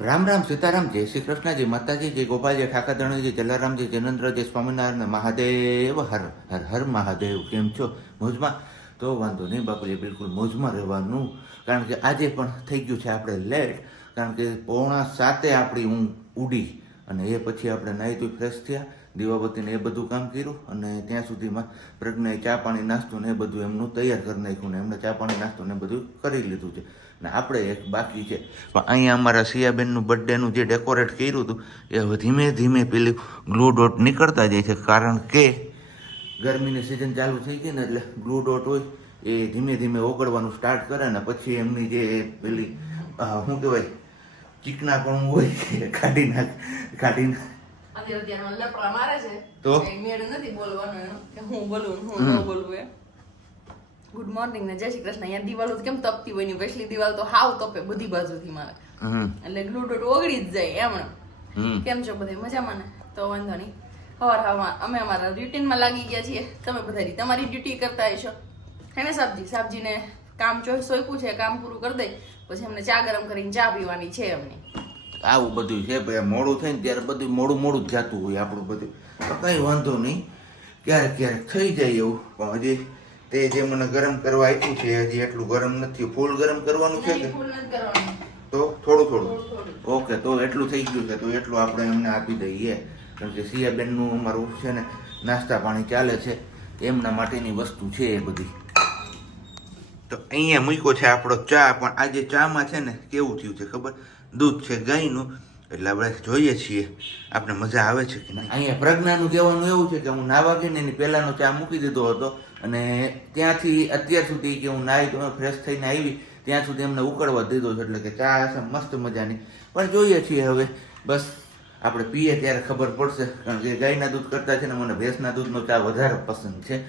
રામ રામ સીતારામ જય શ્રી કૃષ્ણ જય માતાજી જય ગોપાલજી ઠાકરધણીજી જલારામજી જૈનેન્દ્રજી સ્વામિનારાયણ મહાદેવ હર હર હર મહાદેવ. કેમ છો? મોજમાં? તો વાંધો નહીં બાપુજી, બિલકુલ મોજમાં રહેવાનું. કારણ કે આજે પણ થઈ ગયું છે આપણે લેટ, કારણ કે 6:45 આપણી ઊંઘ ઉડી અને એ પછી આપણે નાહી ધોઈ ફ્રેશ થયા, દીવાબત્તીને એ બધું કામ કર્યું અને ત્યાં સુધીમાં પ્રજ્ઞાએ ચા પાણી નાસ્તો ને એ બધું એમનું તૈયાર કરી નાખ્યું ને એમને ચા પાણી નાસ્તો ને બધું કરી લીધું છે. ને આપણે એક બાકી છે, પણ અહીંયા અમારા સિયાબેનનું બર્થડેનું જે ડેકોરેટ કર્યું હતું એ હવે ધીમે ધીમે પેલી ગ્લુ ડોટ નીકળતા જાય છે, કારણ કે ગરમીની સિઝન ચાલુ થઈ ગઈ ને એટલે ગ્લુ ડોટ હોય એ ધીમે ધીમે ઓગળવાનું સ્ટાર્ટ કરે ને પછી એમની જે પેલી શું કહેવાય ચીકણાપણું હોય એ કાઢી તો ગુડ મોર્નિંગ ને જય શ્રી કૃષ્ણ. અહીંયા દિવાલો કેમ તપતી હોય ની વચલી દિવાલ તો હાવ તપે બધી બાજુથી મારે, એટલે ગ્લુ ડોટ ઓગળી જ જાય એમણે. કેમ છો બધા મજામાં ને? તો વાંધો નહીં, હવાર અમે અમારા રૂટીનમાં લાગી ગયા છીએ. તમે બધા તમારી ડ્યુટી કરતા હશો હે ને? સાબજીને કામ સોંપ્યું છે, કામ પૂરું કરી દઈ પછી અમને ચા ગરમ કરીને ચા પીવાની છે અમને. આવું બધું છે ભાઈ, મોડું થાય ને ત્યારે બધું મોડું જ જતું હોય આપણું બધું. કઈ વાંધો નહીં, ક્યારેક ક્યારેક થઈ જાય એવું, પણ હજી તે જે મને ગરમ કરવા આપ્યું છે હજી એટલું ગરમ નથી. ફૂલ ગરમ કરવાનું છે કે તો થોડું ઓકે, તો એટલું થઈ ગયું છે તો એટલું આપણે એમને આપી દઈએ, કારણ કે સિયાબેનનું અમારું છે ને નાસ્તા પાણી ચાલે છે, એમના માટેની વસ્તુ છે એ બધી. તો અહીંયા મૂક્યો છે આપણો ચા, પણ આજે ચામાં છે ને કેવું થયું છે ખબર? દૂધ છે ગાયનું, એટલે આપણે જોઈએ છીએ આપણે મજા આવે છે કે નહીં. અહીંયા પ્રજ્ઞાનું કહેવાનું એવું છે કે હું નાવા ગઈ ને એની પહેલાંનો ચા મૂકી દીધો હતો અને ત્યાંથી અત્યાર સુધી કે હું નાહી તો ફ્રેશ થઈને આવી ત્યાં સુધી એમને ઉકળવા દીધો છે, એટલે કે ચા હશે મસ્ત મજાની. પણ જોઈએ છીએ હવે, બસ આપણે પીએ ત્યારે ખબર પડશે, કારણ કે ગાયના દૂધ કરતાં છે ને મને ભેંસના દૂધનો ચા વધારે પસંદ છે.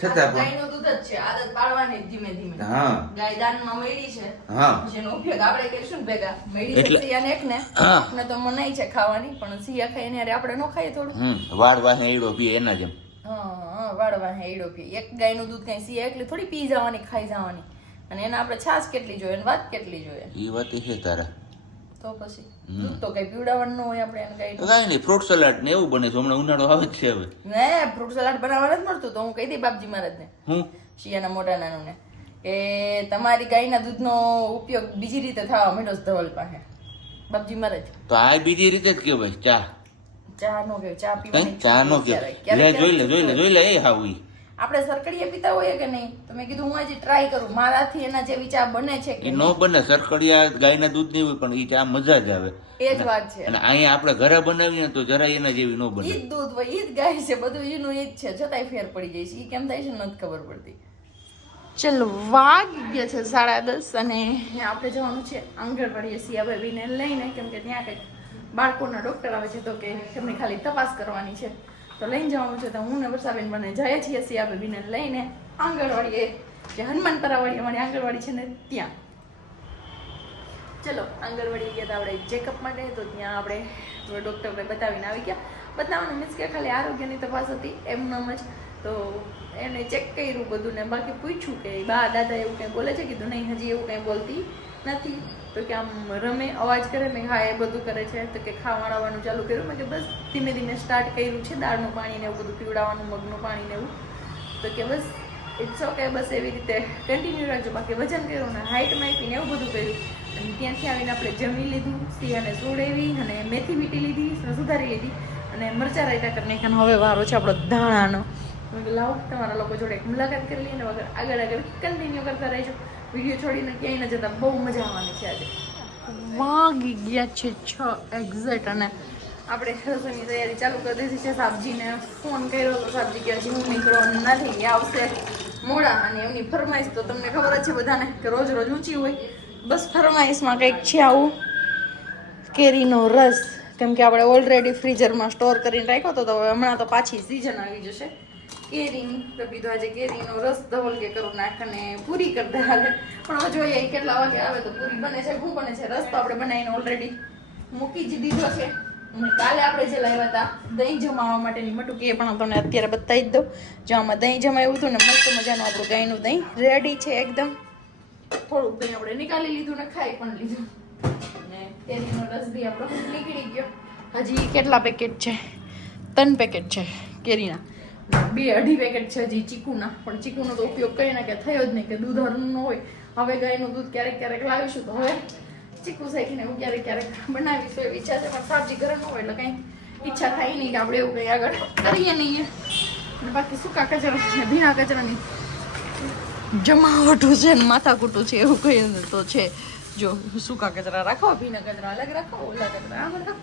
છતાં ગાયનું દૂધ જ છે, આદત પાડવાની ધીમે ધીમે. હા, ગાય દાનમાં મળી છે, હા, જેનો ઉપયોગ આપણે કરીશું ભેગા. મળી છે સિયાને એકને તો મનાઈ છે ખાવાની, પણ સિયા ખાઈ ને આપણે ન ખાઈએ થોડું. વાળવા હેડો પીએ એના જેમ. હા, વાળવા હેડો પીએ. એક ગાયનું દૂધ કઈ સિયા એટલે થોડી પી જવાની, ખાઈ જવાની, અને એને આપણે છાશ કેટલી જોઈએ, વાત કેટલી જોઈએ. એ વાત છે તારા. તો પછી દૂધ તો કઈ પીવડાવવાનું ન હોય આપણે એને. કઈ નહીં, ફ્રૂટ સલાડ ને એવું બને છે. હમણાં ઉનાળો આવે જ છે હવે. ને ફ્રૂટ સલાડ બનાવવા નથી મળતું, તો હું કહી દઈ બાપજી મહારાજને, હું શિયાના મોટા નાનુને, કે તમારી ગાયના દૂધનો ઉપયોગ બીજી રીતે થવા માંડ્યો છે ધવલ પાસે. બાપજી મહારાજ તો આ બીજી રીતે જ કહેવાય, ચા નો કે ચા પીવાની, ચા નો કહેવાય. જોઈ લે એ હાવું આપણે સરકડીએ પીતા હોઈએ કે નહીં? તો મેં કીધું હું હજી ટ્રાય કરું, મારાથી એના જેવી ચા બને છે કે એ નો બને. સરકડિયા ગાયના દૂધ ની હોય પણ એ ચા મજા જ આવે. એ જ વાત છે. અને અહીંયા આપણે ઘરે બનાવીએ તો જરાય એના જેવી નો બને. ઈ જ દૂધ હોય, ઈ જ ગાય છે, બધું એનું ઈ જ છે, છતાંય ફેર પડી જાય છે. ઈ કેમ થાય છે નથી ખબર પડતી. ચલો, વાગી ગયા છે 10:30 અને આપણે જવાનું છે આંગણવાડીએ સિયાભાઈને લઈને, કેમ કે ત્યાં કંઈક બાળકોના ડોક્ટર આવે છે, તો કે એમની ખાલી તપાસ કરવાની છે, તો લઈને જવાનું છે. તો હું ને વર્ષાબેન બંને જઈએ છીએ સિયાભાઈને લઈને આંગણવાડીએ, જે હનુમાનપરાવાળી અમારી આંગણવાડી છે ને ત્યાં. ચલો, આંગણવાડી ગયા હતા આપણે ચેકઅપ માટે, તો ત્યાં આપણે ડૉક્ટરને બતાવીને આવી ગયા. બતાવવાનું મીન્સ કે ખાલી આરોગ્યની તપાસ હતી એમનામ જ. તો એને ચેક કર્યું બધું ને બાકી પૂછ્યું કે બા દાદા એવું કંઈ બોલે છે? કીધું નહીં, હજી એવું કંઈ બોલતી નથી. તો કે આમ રમે, અવાજ કરે? મેં હા એ બધું કરે છે. તો કે ખાવાનું ચાલુ કર્યું? મેં કે બસ ધીમે ધીમે સ્ટાર્ટ કર્યું છે, દાળનું પાણી ને એવું બધું પીવડાવવાનું, મગનું પાણી ને એવું. તો કે બસ ઇટ્સ ઓકે, બસ એવી રીતે કન્ટિન્યુ રાખજો. બાકી વજન કર્યું ને હાઇટ માપીને એવું બધું કર્યું. અને ત્યાંથી આવીને આપણે જમી લીધું, સિયાને સોડેવી અને મેથી વીટી લીધી, સુધારી લીધી અને મરચાં રાયતા કરી નાખ્યા. હવે વારો છે આપણો ધાણાનો. લાવો તમારા લોકો જોડે એક મુલાકાત કરી લઈએ ને વગર આગળ કન્ટિન્યુ કરતા રહેજો. વિડીયો છોડીને ક્યાંય ન જતા, બહુ મજા આવવાની છે. આજે વાગી ગયા છે 6 એક્ઝેક્ટ અને આપણે રસોઈની તૈયારી ચાલુ કરી દીધી છે. સાબજીને ફોન કર્યો તો સાબજી કે હજી હું નીકળવાનું નથી, આવશે મોડા. અને એમની ફરમાઈશ તો તમને ખબર જ છે બધાને કે રોજ રોજ ઊંચી હોય. બસ ફરમાઈશમાં કંઈક છે આવું કેરીનો રસ, કેમ કે આપણે ઓલરેડી ફ્રીઝરમાં સ્ટોર કરીને રાખ્યો હતો, તો હવે હમણાં તો પાછી સિઝન આવી જશે કેરીની. તો કીધું આજે કેરીનો રસ ધવલ કે કરું નાખ અને પૂરી કરી દે હાલે. પણ હવે જોઈએ કેટલા વાગે આવે તો પૂરી બને છે, શું બને છે. રસ તો આપણે બનાવીને ઓલરેડી મૂકી જ દીધો છે. અને કાલે આપણે જે લાવ્યા હતા દહીં જમાવવા માટેની મટુકી, એ પણ તમને અત્યારે બતાવી જ દઉં. જો આમાં દહીં જમાવ્યું હતું ને મસ્ત મજાનું આપણું ગાયનું દહીં રેડી છે એકદમ. થોડુંક દહીં આપણે નિકાલી લીધું ને ખાઈ પણ લીધું. અને કેરીનો રસ બી આપણો નીકળી ગયો. હજી કેટલા પેકેટ છે? 3 પેકેટ છે કેરીના. 2-2.5 પેકેટ છે હજી ચીકુના. પણ ચીકુનો તો ઉપયોગ કરીને કે થયો જ નહીં, કે દૂધ હરનું ન હોય. હવે ગાયનું દૂધ ક્યારેક ક્યારેક લાવીશું, તો હવે ચીકુ શેકીને એવું ક્યારેક ક્યારેક બનાવીશું એવી ઈચ્છા છે. પણ સબ્જી ઘરે ન હોય એટલે કંઈ ઈચ્છા થાય નહીં કે આપણે એવું કંઈ આગળ કરીએ નહીં. બાકી સૂકા કચરા ને ભીના કચરાની જમાવટું છે ને માથાકૂટું છે એવું કહીએ તો છે. જો સૂકા કચરા રાખો, ભીના કચરા અલગ રાખો, ઓલા કચરા આમ રાખો,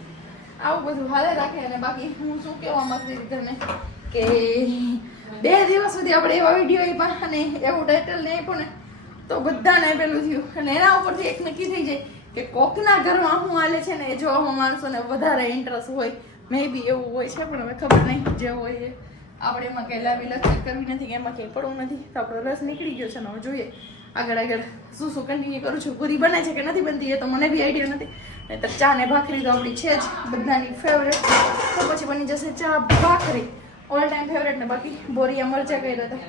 આવું બધું હાલે રાખે. અને બાકી હું શું કહેવા માંગતી હતી તમને કે 2 દિવસ સુધી આપણે એવા વિડીયો આપ્યા અને એવું ટાઇટલ નહીં આપ્યું ને તો બધાને પેલું થયું. અને એના ઉપરથી એક નક્કી થઈ જાય કે કોકના ઘરમાં શું હાલે છે ને એ જોવામાં માણસોને વધારે ઇન્ટરેસ્ટ હોય. મે બી એવું હોય છે, પણ હવે ખબર નહીં. જે હોય એ આપણે એમાં કંઈ લાવી લખી કરવી નથી, કે એમાં કંઈ પડવું નથી. તો આપણો રસ નીકળી ગયો છે ને હવે જોઈએ આગળ શું કન્ટિન્યુ કરું છું. પૂરી બને છે કે નથી બનતી એ તો મને બી આઈડિયા નથી. નહીંતર ચા ને ભાખરી તો આપણી છે જ બધાની ફેવરેટ. તો પછી બની જશે ચા ભાખરી, ઓલ ટાઈમ ફેવરેટ. ને બાકી બોરિયા મરચાં કર્યા હતા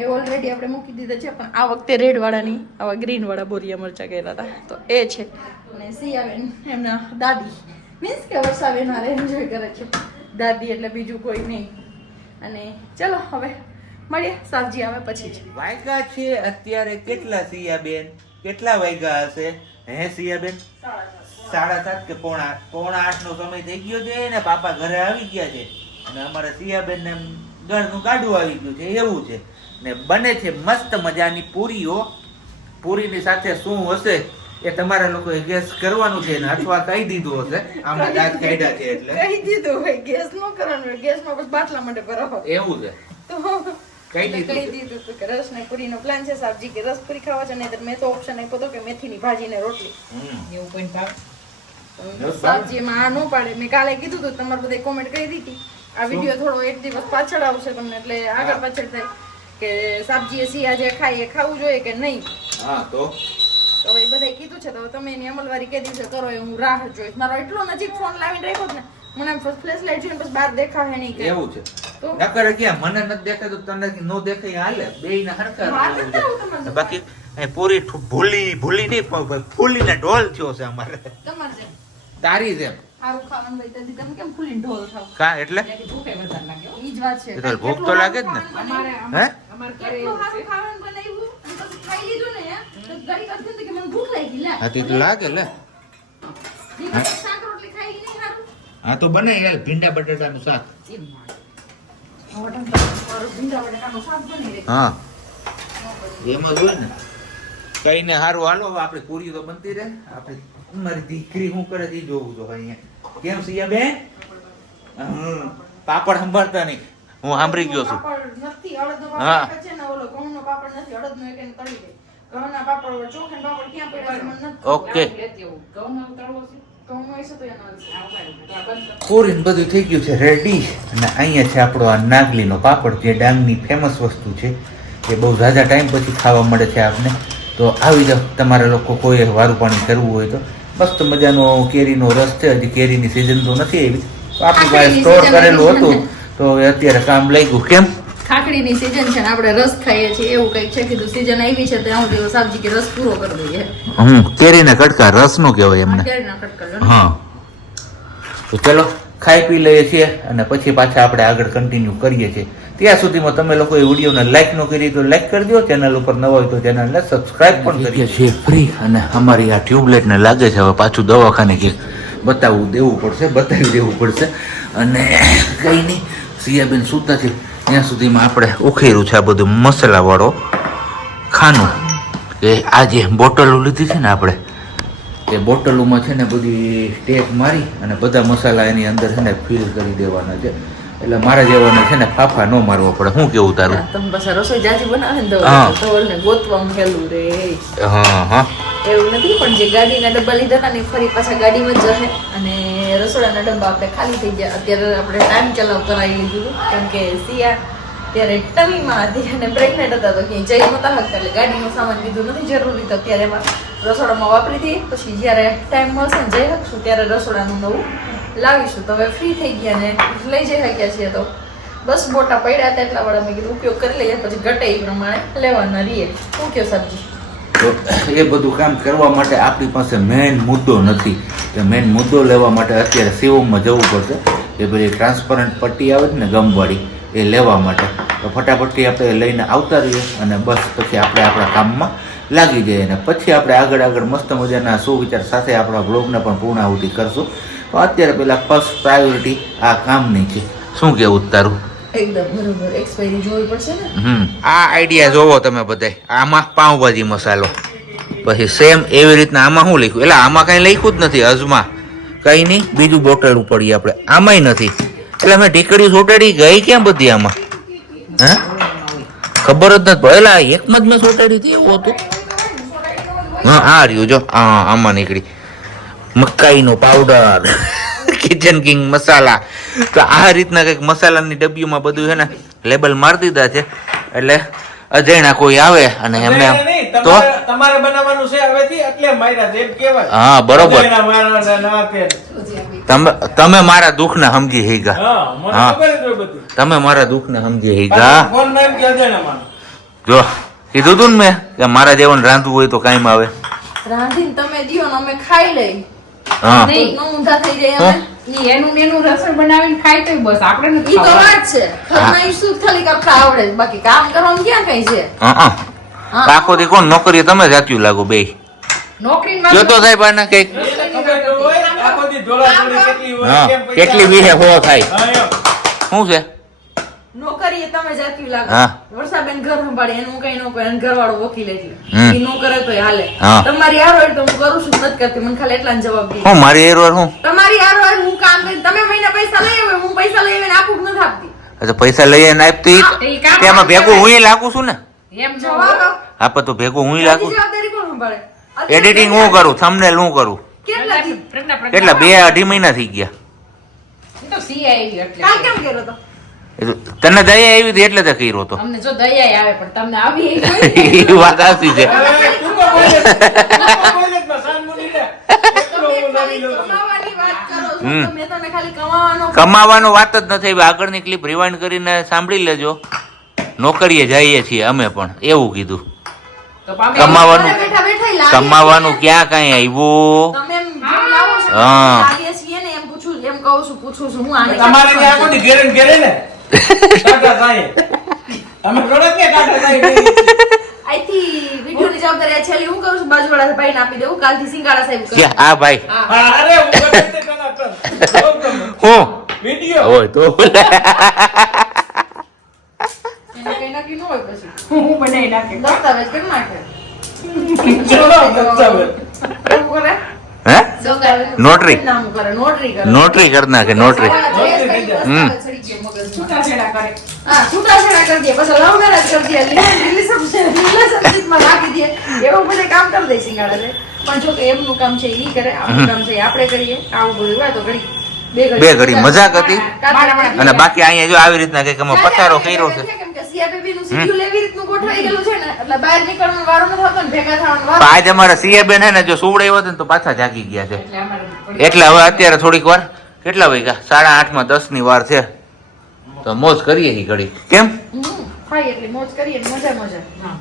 એ ઓલરેડી આપણે મૂકી દીધા છે, પણ આ વખતે રેડવાળા નહીં, આવા ગ્રીનવાળા બોરિયા મરચાં કર્યા હતા તો એ છે. અને સિયાબેન એમના દાદી મીન્સ કે વર્ષાબેન હારે એન્જોય કરે છે. દાદી એટલે બીજું કોઈ નહીં. અને ચલો હવે મળીએ સબ્જી આવે પછી જ. વાગ્યા છે અત્યારે કેટલા સિયાબેન? કેટલા વાગ્યા હશે હે સિયાબેન? 7:30 કે 7:45 નો સમય થઈ ગયો છે ને પાપા ઘરે આવી ગયા છે. અને અમારા સિયાબેન ને ઘરનું ગાડું આવી ગયું છે એવું છે. ને બને છે મસ્ત મજાની પૂરીઓ. પૂરીની સાથે શું હશે એ તમારા લોકોએ ગેસ કરવાનું છે ને અથવા કહી દીધું હશે. આમાં દાંત કાઢ્યા છે એટલે કહી દીધું હોય. ગેસ નો કરવાનું હોય, ગેસમાં બસ બાટલા માટે ભરાવો એવું છે. તો કહી કહી દીધું દીધું કે રસ ને પૂરીનો પ્લાન છે. સબ્જી કે રસ પૂરી ખાવા છે, નહીં મેં તો ઓપ્શન આપ્યો હતો કે મેથીની ભાજી ને રોટલી. એવું કોઈ ભાવ સબ્જીમાં આ ન પાડે. મેં કાલે કીધું હતું, તમારે બધા કોમેન્ટ કરી દીધી. આ વિડીયો થોડો એક દિવસ પાછળ આવશે તમને, એટલે આગળ પાછળ થાય કે સબ્જી સિયા જે ખાય એ ખાવું જોઈએ કે નહીં. હા તો હવે બધાએ કીધું છે, તો તમે એની અમલવારી કે દિવસે કરો એ હું રાહ જોઈશ. મારો એટલો નજીક ફોન લાવીને રાખ્યો ને, મને ફ્લેશ લાઈટ જોઈને બસ બહાર દેખાશે નહીં કે એવું છે. તો નકર કે મને નથી દેખાતું તને નો દેખાય હાલે બેયને હરખા. બાકી પૂરી ભૂલી નહીં ફૂલીને ઢોલ થયો છે અમારે. તમારે જેમ તારી જેમ સારું ખાવાનું હોય તો તમે કેમ ફૂલીને ઢોલ થાવ? કા એટલે ઈ જ વાત છે. એ તો ભૂખ તો લાગે જ ને. હે કેટલું સારું ખાવાનું બનાવ્યું અને પછી ખાઈ લીધું ને તો ઘડી વાત કરી કે મને ભૂખ લાગી. લે હા તે તો લાગે લે. શાક રોટલી ખાઈ નહીં સારું. હા તો બને યાર ભીંડા બટાટાનું શાક. હા એમાં જોઈ ને કઈ ને સારું હાલો હવે આપડે પૂરી તો બનતી રહે. આપણે મારી દીકરી શું કરે તે જોવું તો અહીંયા. કેમ સિયા બેન? પાપડ સંભાળતા નહીં. હું સાંભળી ગયો છું. નથી અડદનો હા. પાપડ છે ને ઓલો ઘઉંનો પાપડ નથી, અડદનો એક એને તળી દે. ઘઉંના પાપડ ચોખાના પાપડ ક્યાં પડ્યા છે મને નથી. ઓકે ઘઉંનો હશે તો એનો હશે. પૂરી ને બધું થઈ ગયું છે રેડી. અને અહીંયા છે આપણો આ નાગલીનો પાપડ, જે ડાંગની ફેમસ વસ્તુ છે. એ બહુ ઝાઝા ટાઈમ પછી ખાવા મળે છે આપને. તો આવી જાવ તમારા લોકો કોઈ વારું પાણી કરવું હોય તો. મસ્ત મજાનો કેરીનો રસ છે. હજી કેરીની સિઝન તો નથી આવી, તો આપણી પાસે સ્ટોર કરેલું હતું તો એ અત્યારે કામ લાગ્યું. કેમ ખાખડીની સીઝન છે ને આપણે રસ ખાઈએ છીએ એવું કંઈક છે. કીધું સીઝન આવી છે તો હું દિવસ સબ્જી કે રસ પૂરો કરી દઈએ. કેરીના કટકા રસ નો કહેવાય એમને. કેરીના કટકા. હા તો ચલો ખાઈ પી લઈએ છીએ અને પછી પાછા આપણે આગળ કન્ટિન્યુ કરીએ છીએ. ત્યાં સુધીમાં તમે લોકો એ વિડીયોને લાઈક ન કરી તો લાઈક કરી દો. ચેનલ ઉપર નવા હોય તો ચેનલને સબસ્ક્રાઇબ પણ કરીએ છીએ ફ્રી. અને અમારી આ ટ્યુબલાઇટને લાગે છે હવે પાછું દવાખાને કે બતાવી દેવું પડશે. અને કંઈ નહીં, સિયાબેન સૂતા છે ત્યાં સુધીમાં આપણે ઉખેર્યું છે આ બધું મસાલાવાળો ખાનું. કે આ જે બોટલો લીધી છે ને આપણે, એ બોટલોમાં છે ને બધી ટેપ મારી અને બધા મસાલા એની અંદર છે ને ફિલ કરી દેવાના છે. એટલે મારા જેવાને છે ને ફાફા ન મારવા પડે. શું કેવું તારું? તમે પાછા રસોઈ જાજી બનાવે ને તો ને ગોતવામાં હેલું રે. હા એવું નથી, પણ જે ગાડીના ડબ્બા લીધા હતા ને ફરી પાછા ગાડીમાં જ જશે. અને રસોડાના ડબ્બા આપણે ખાલી થઈ ગયા. અત્યારે આપણે ટાઈમ ચલાવ કરાવી લીધું કેમ કે સિયા ત્યારે ટમીમાં હતી અને પ્રેગ્નેન્ટ હતા તો ક્યાંય જઈ નહોતા શકતા, એટલે ગાડીનો સામાન લીધું નથી જરૂરી. તો અત્યારે એમાં રસોડામાં વાપરી દઈએ, પછી જ્યારે ટાઈમ મળશે ને જઈ શકશું ત્યારે રસોડાનું નવું લાવીશું. તો હવે ફ્રી થઈ ગયા ને લઈ જઈ શક્યા છીએ. તો બસ બોટા પડ્યા હતા એટલા વાળા મેં કીધું ઉપયોગ કરી લઈએ, પછી ઘટે એ પ્રમાણે લેવાના રહીએ. શું કહો સબ્જી? તો એ બધું કામ કરવા માટે આપણી પાસે મેઇન મુદ્દો નથી. કે મેઇન મુદ્દો લેવા માટે અત્યારે શિવમમાં જવું પડશે. એ બધી ટ્રાન્સપરન્ટ પટ્ટી આવે છે ને ગમવાળી, એ લેવા માટે. તો ફટાફટથી આપણે લઈને આવતા રહીએ અને બસ પછી આપણે આપણા કામમાં લાગી જઈએ. અને પછી આપણે આગળ મસ્ત મજાના સુવિચાર સાથે આપણા બ્લોગને પણ પૂર્ણાહુતિ કરશું. તો અત્યારે પહેલાં ફર્સ્ટ પ્રાયોરિટી આ કામની છે. શું કહેવું તારું? એકદમ બરોબર. એક્સપાયરી જોવી પડશે ને. આ આઈડિયા જોવો તમે બધાય. આમાં પાઉંભાજી મસાલો, પછી સેમ એવી રીતના આમાં શું લખ્યું? એટલે આમાં કઈ લખ્યું જ નથી. અજમા કઈ નહીં, બીજું બોટલ પડી આપણે. આમાંય નથી. એટલે અમે ઢીકડી સોટાડી ગઈ ક્યાં બધી આમાં? હે ખબર જ નથી પડેલા. એકમાં જ મેં સોટાડી હતી એવું હતું. હા આ રહ્યું જો, હા આમાં નીકળી મકાઈનો પાવડર, કિચન કિંગ મસાલા. તો આ રીતના કંઈક મસાલાની ડબ્બીઓમાં બધું છે ને લેબલ મારી દીધા છે. એટલે અજાણ્યા કોઈ આવે અને એમને તો તમારે બનાવવાનું છે હવેથી, એટલે માર્યા છે એમ કહેવાય. હા બરોબર. અજાણ્યા મારવાના ના તે. તમે મારા દુઃખને સમજી હીગા. હા, મને હા. ખબર જ હોય બધી. તમે મારા દુઃખને સમજી હીગા. ફોનમાં એમ કે અજાણ્યા માણસ. જો કીધું તું ને મેં કે મારા જેવન રાંધવું હોય તો કાંઈ આવે. રાંધીને તમે દિયો ને અમે ખાઈ લઈ. હા નહીં નો ઊંધા થઈ જાય અમે. ઈ એનું રસોઈ બનાવીને ખાય તો બસ, આપણે નથી ઈ તો ખાવાનું. વાત છે. ઘરમાં ઈ શું ખાલી કાપતા આવડે છે. બાકી કામ કરવાનું ક્યાં કઈ છે? હા આખો દી કોણ નોકરી તમે જાત્યું લાગો બે. નોકરીમાં જો તો સાહેબ આને કઈક એને ખબર તો હોય, આખો દી ઢોળાઢોળી કેટલી હોય, હા કેમ પૈસા કેટલી વીહે હો થાય. હા, એમ. શું છે? નોકરીએ તમે જાત્યું લાગો. હા. વર્ષાબેન ઘર સંભાળી એનું કઈ નો કરે, ઘરવાળો વકીલ એટલે હમ. ઈ નો કરે તોય હાલે. હા. તમારી હારો હોય તો હું કરું છું, નથી કરતી. મને ખાલી એટલા જવાબ દે. હું મારી એરવાર હું તમારી હારો હોય હું કામ કરી, તમે મહિને પૈસા લઈ આવે, હું પૈસા લઈ આવીને આપું કે નથી આપતી? અચ્છા પૈસા લઈને આપતી ઈ કામ તેમાં ભેગું હું લાગુ છું ને. એમ જવાબ જવાબ આપ. આપે તો ભેગું હું બધી લાગુ. જવાબદારી કોણ સંભાળે? એડિટિંગ હું કરું, થંબનેલ હું કરું. કેટલાથી? કેટલા 2-2.5 મહિના થઈ ગયા. તો સીઆઈ આવી એટલે કાલ કેમ કર્યો તો? એ તો તને દયા આવી હતી એટલે તે કર્યો તો. અમને જો દયા આવે પણ તમને આવી એવી એ વાત સાચી છે. હવે ટૂંકો બોલે છે. ટૂંકો બોલે છે, બસ આમ બોલી લે. એટલો તમે હું ખાલી લાગી લઉં છું. કમાવાની વાત કરો છો. હમ. તમે તને ખાલી કમાવાનો કમાવાનો વાત જ નથી. હવે આગળની ક્લિપ રિવાઇન્ડ કરીને સાંભળી લેજો. નોકરીએ જઈએ છીએ અમે પણ એવું કીધું. તો પામે કમાવાનું ઘરે બેઠા બેઠા ય લાગે કમાવાનું છે. ક્યાં કઈ આવ્યું. તમે એમ જેમ લાવો છો ને, હા. લાવીએ છીએ ને એમ કહું છું, પૂછું છું. હું આને તમારે ક્યાં ત્યાં આખો દી ઘેરે ને ઘેરે ને ટાટા થાય. અમે થોડા કે ટાટા થાય. અહીંથી વિડીયોની જવાબદારી આ છેલ્લી હું કરું છું, બાજુવાળા ભાઈને આપી દઉં. કાલથી સિંગાડા સાહેબ કરે. ક્યાં? આ ભાઈ હા, અરે હું કરે તે ટનાટન. જોઉં તમે. હું વિડીયો હોય તો એને કઈ નક્કી ન હોય પછી. હું બનાવી નાખે દસ્તાવેજ કેમ નાખે? જો દસ્તાવેજ. એવું કરે? હે દસ્તાવેજ નોટરી. નામ કરે, નોટરી કરે. નોટરી કરી નાખે નોટરી. હમ. છૂટાછેડા કરે. હા, છૂટાછેડા કરી દે, પછી લવ મેરેજ કરી દે, રિલેશનશીપમાં રાખી દે, એવું બધું કામ કરી દે સિંગાડા રે. પણ જો કે એમનું કામ છે ઈ કરે, આપણું કામ છે ઈ આપણે કરીએ. આવું બધું હોય તો ઘડી બે ઘડી મજાક હતી. કાઢી અને બાકી અહીંયા જો આવી રીતના કઈક અમે પથારો કર્યો છે. કેમ કે CRPB નું schedule એવી રીતનું ગોઠવાઈ ગયેલું છે ને, એટલે બહાર નીકળવાનો વારો નથી આવતો ને ભેગા થવાનો વારો. પણ આજે અમારા સીએ બેન હે ને જો સુવડાવ્યો હતો ને તો પાછા જાગી ગયા છે. એટલે અમારે પડી. એટલે હવે અત્યારે થોડીક વાર કેટલા વાગ્યા 8:30 10 ની વાર છે તો મોજ કરીએ છીએ ઘડી. કેમ થાય એટલી મોજ કરીએ ને મજા મજા. હા.